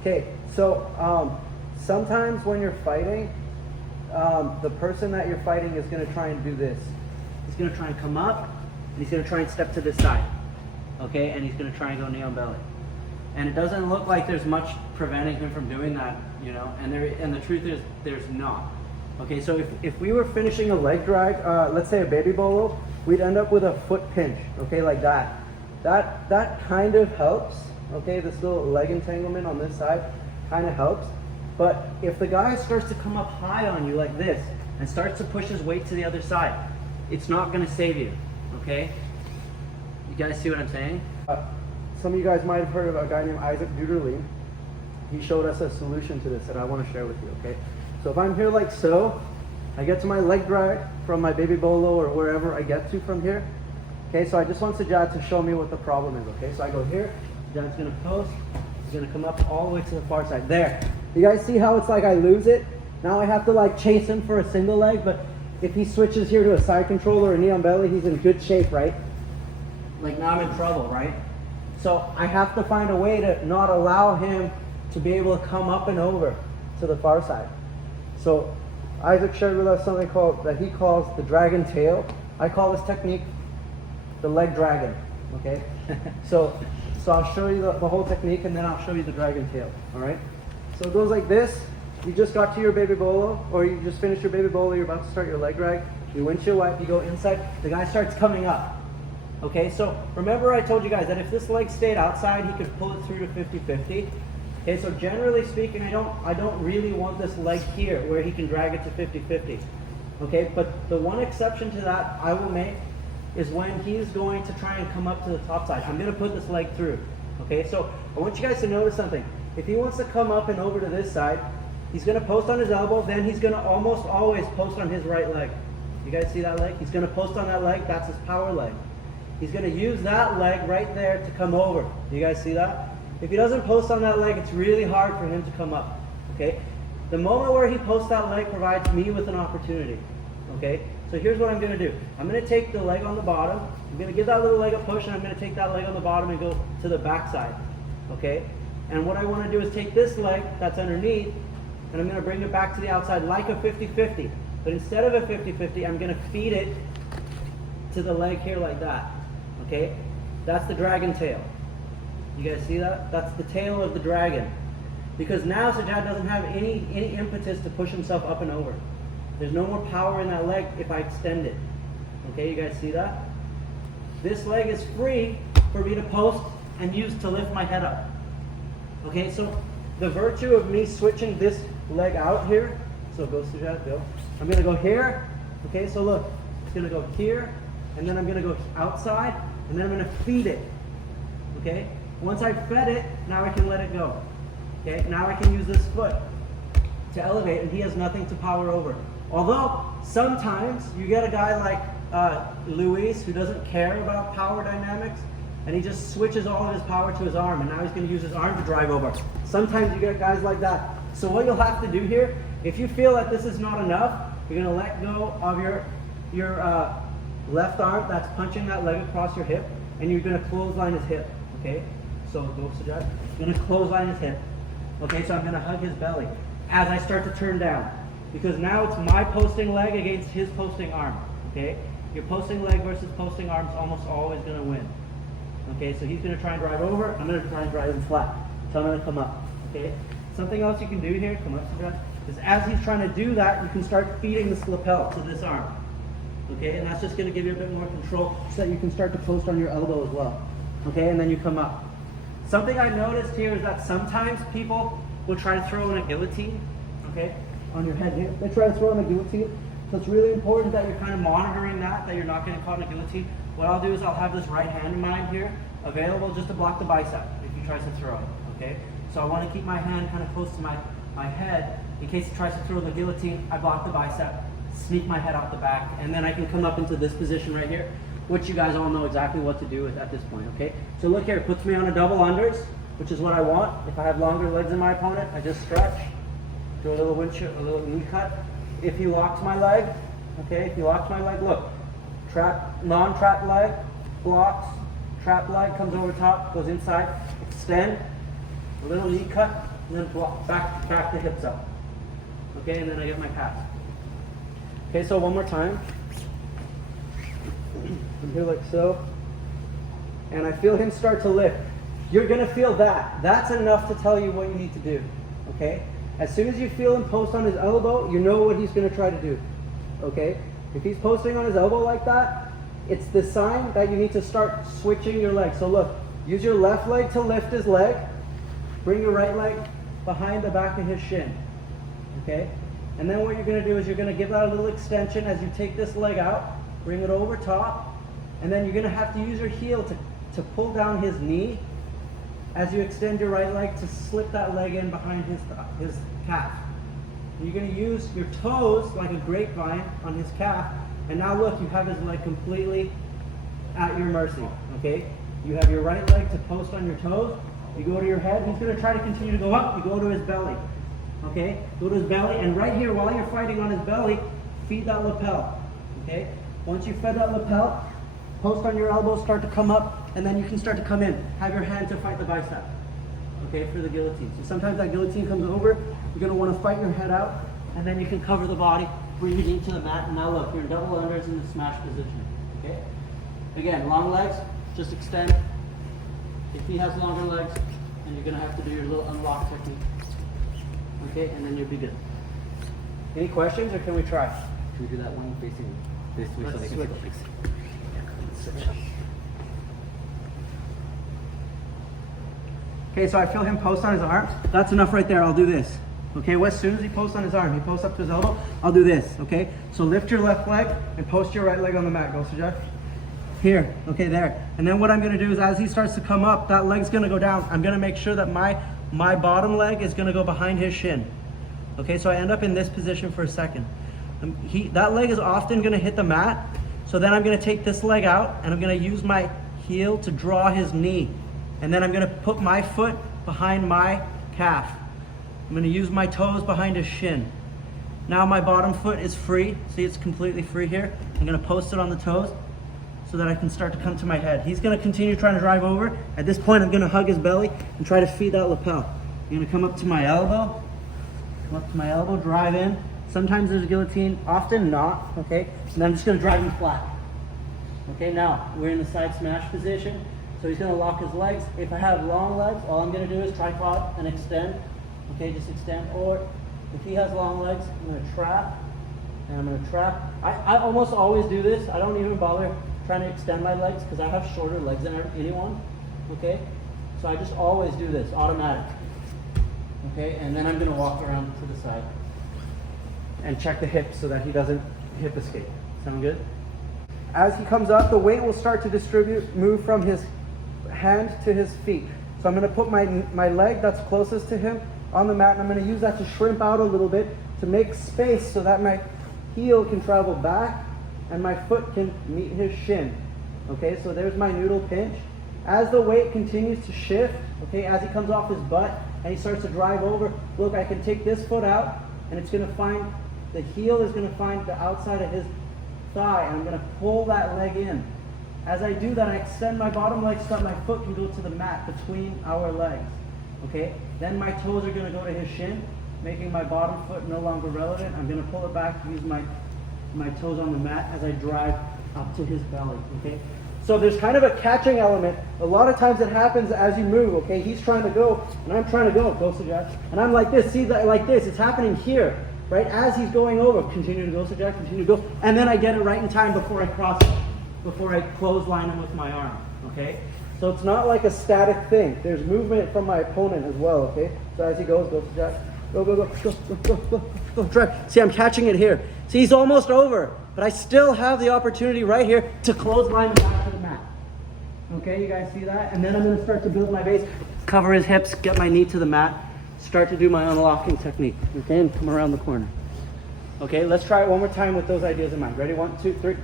Okay, so sometimes when you're fighting, the person that you're fighting is going to try and do this. He's going to try and come up, and he's going to try and step to this side. Okay, and he's going to try and go knee on belly. And it doesn't look like there's much preventing him from doing that, you know, and the truth is there's not. Okay, so if we were finishing a leg drag, let's say a baby bolo, we'd end up with a foot pinch, okay, like that. That kind of helps, okay, this little leg entanglement on this side kind of helps. But if the guy starts to come up high on you like this and starts to push his weight to the other side, it's not going to save you, okay? You guys see what I'm saying? Some of you guys might have heard of a guy named Isaac Doederlein. He showed us a solution to this that I want to share with you, okay? So if I'm here like so, I get to my leg drag from my baby bolo or wherever I get to from here. Okay, so I just want Sajjad to show me what the problem is, okay? So I go here, Sajjad's going to post, he's going to come up all the way to the far side. There. You guys see how it's like I lose it? Now I have to like chase him for a single leg, but if he switches here to a side control or a knee on belly, he's in good shape, right? Like now I'm in trouble, right? So I have to find a way to not allow him to be able to come up and over to the far side. So Isaac shared with us something that he calls the dragon tail. I call this technique the leg dragon, okay? so I'll show you the whole technique and then I'll show you the dragon tail, all right? So it goes like this. You just got to your baby bolo, or you just finished your baby bolo, you're about to start your leg drag. You windshield wipe, you go inside, the guy starts coming up. Okay, so remember I told you guys that if this leg stayed outside, he could pull it through to 50-50. Okay, so generally speaking, I don't really want this leg here where he can drag it to 50-50. Okay, but the one exception to that I will make is when he's going to try and come up to the top side. I'm going to put this leg through. Okay, so I want you guys to notice something. If he wants to come up and over to this side, he's going to post on his elbow, then he's going to almost always post on his right leg. You guys see that leg? He's going to post on that leg. That's his power leg. He's going to use that leg right there to come over. You guys see that? If he doesn't post on that leg, it's really hard for him to come up. Okay? The moment where he posts that leg provides me with an opportunity. Okay? So here's what I'm going to do. I'm going to take the leg on the bottom. I'm going to give that little leg a push, and I'm going to take that leg on the bottom and go to the back side. Okay? And what I want to do is take this leg that's underneath, and I'm going to bring it back to the outside like a 50-50. But instead of a 50-50, I'm going to feed it to the leg here like that. Okay? That's the dragon tail. You guys see that? That's the tail of the dragon. Because now Sajjad doesn't have any impetus to push himself up and over. There's no more power in that leg if I extend it. Okay, you guys see that? This leg is free for me to post and use to lift my head up. Okay, so the virtue of me switching this leg out here, so go Sajjad, go. I'm going to go here. Okay, so look, it's going to go here, and then I'm going to go outside, and then I'm going to feed it. Okay, once I've fed it, now I can let it go. Okay, now I can use this foot to elevate, and he has nothing to power over. Although, sometimes you get a guy like Luis who doesn't care about power dynamics, and he just switches all of his power to his arm, and now he's going to use his arm to drive over. Sometimes you get guys like that. So what you'll have to do here, if you feel that this is not enough, you're going to let go of your left arm that's punching that leg across your hip, and you're going to clothesline his hip. Okay? So go Sajjad. I'm going to clothesline his hip. Okay, so I'm going to hug his belly as I start to turn down. Because now it's my posting leg against his posting arm. Okay? Your posting leg versus posting arm is almost always going to win. Okay, so he's going to try and drive over. I'm going to try and drive him flat. So I'm going to come up. Okay? Something else you can do here, come up Sajjad, is as he's trying to do that, you can start feeding this lapel to this arm. Okay, and that's just going to give you a bit more control so that you can start to post on your elbow as well. Okay, and then you come up. Something I noticed here is that sometimes people will try to throw in a guillotine, okay, on your head here. They try to throw in a guillotine. So it's really important that you're kind of monitoring that you're not getting caught in a guillotine. What I'll do is I'll have this right hand of mine here available just to block the bicep if he tries to throw it, okay? So I want to keep my hand kind of close to my head in case he tries to throw the guillotine. I block the bicep, sneak my head out the back, and then I can come up into this position right here, which you guys all know exactly what to do with at this point, okay? So look here, it puts me on a double unders, which is what I want. If I have longer legs than my opponent, I just stretch, do a little windshield, a little knee cut. If he locks my leg, okay, if he locks my leg, look, trap, non-trap leg, blocks, trap leg, comes over top, goes inside, extend, a little knee cut, and then back the hips up. Okay, and then I get my pass. Okay, so one more time. I'm here like so. And I feel him start to lift. You're gonna feel that. That's enough to tell you what you need to do. Okay? As soon as you feel him post on his elbow, you know what he's gonna try to do. Okay? If he's posting on his elbow like that, it's the sign that you need to start switching your leg. So look, use your left leg to lift his leg. Bring your right leg behind the back of his shin. Okay? And then what you're gonna do is you're gonna give that a little extension as you take this leg out, bring it over top, and then you're gonna have to use your heel to pull down his knee as you extend your right leg to slip that leg in behind his calf. And you're going to use your toes like a grapevine on his calf. And now look, you have his leg completely at your mercy. Okay? You have your right leg to post on your toes. You go to your head. He's going to try to continue to go up. You go to his belly. Okay? Go to his belly. And right here, while you're fighting on his belly, feed that lapel. Okay? Once you fed that lapel, post on your elbows, start to come up, and then you can start to come in. Have your hand to fight the bicep, okay, for the guillotine. So sometimes that guillotine comes over, you're gonna wanna fight your head out, and then you can cover the body, bring your knee to the mat, and now look, you're in double unders in the smash position, okay? Again, long legs, just extend. If he has longer legs, then you're gonna have to do your little unlock technique, okay, and then you'll be good. Any questions, or can we try? Can we do that one facing this way so they can see the legs? Okay, so I feel him post on his arm. That's enough right there. I'll do this. Okay, well, as soon as he posts on his arm, he posts up to his elbow, I'll do this. Okay, so lift your left leg and post your right leg on the mat. Go, Sajak. Here, okay, there. And then what I'm gonna do is as he starts to come up, that leg's gonna go down. I'm gonna make sure that my bottom leg is gonna go behind his shin. Okay, so I end up in this position for a second. That leg is often gonna hit the mat. So then I'm gonna take this leg out and I'm gonna use my heel to draw his knee. And then I'm gonna put my foot behind my calf. I'm gonna use my toes behind his shin. Now my bottom foot is free. See, it's completely free here. I'm gonna post it on the toes so that I can start to come to my head. He's gonna continue trying to drive over. At this point, I'm gonna hug his belly and try to feed that lapel. I'm gonna come up to my elbow, drive in. Sometimes there's a guillotine, often not, okay? And I'm just gonna drive him flat. Okay, now we're in the side smash position. So he's gonna lock his legs. If I have long legs, all I'm gonna do is tripod and extend. Okay, just extend. Or if he has long legs, I'm gonna trap, and I'm gonna trap. I almost always do this. I don't even bother trying to extend my legs because I have shorter legs than anyone, okay? So I just always do this, automatic. Okay, and then I'm gonna walk around to the side and check the hips so that he doesn't hip escape. Sound good? As he comes up, the weight will start to move from his hand to his feet. So I'm gonna put my leg that's closest to him on the mat, and I'm gonna use that to shrimp out a little bit to make space so that my heel can travel back and my foot can meet his shin. Okay, so there's my noodle pinch. As the weight continues to shift, okay, as he comes off his butt and he starts to drive over, look, I can take this foot out and it's gonna find, the heel is gonna find the outside of his thigh, and I'm gonna pull that leg in. As I do that, I extend my bottom leg so that my foot can go to the mat between our legs. Okay? Then my toes are gonna go to his shin, making my bottom foot no longer relevant. I'm gonna pull it back, use my toes on the mat as I drive up to his belly. Okay? So there's kind of a catching element. A lot of times it happens as you move, okay? He's trying to go, and I'm trying to go, Sajak. And I'm like this, see that, like this, it's happening here, right? As he's going over, continue to go, Sajak, continue to go. And then I get it right in time before I cross it, before I clothesline him with my arm, okay? So it's not like a static thing. There's movement from my opponent as well, okay? So as he goes, go, Sajak. Go, go, go, go, go, go, go, go, drive. See, I'm catching it here. See, he's almost over, but I still have the opportunity right here to clothesline him back to the mat. Okay, you guys see that? And then I'm gonna start to build my base, cover his hips, get my knee to the mat, start to do my unlocking technique, okay, and come around the corner. Okay, let's try it one more time with those ideas in mind. Ready? 1, 2, 3.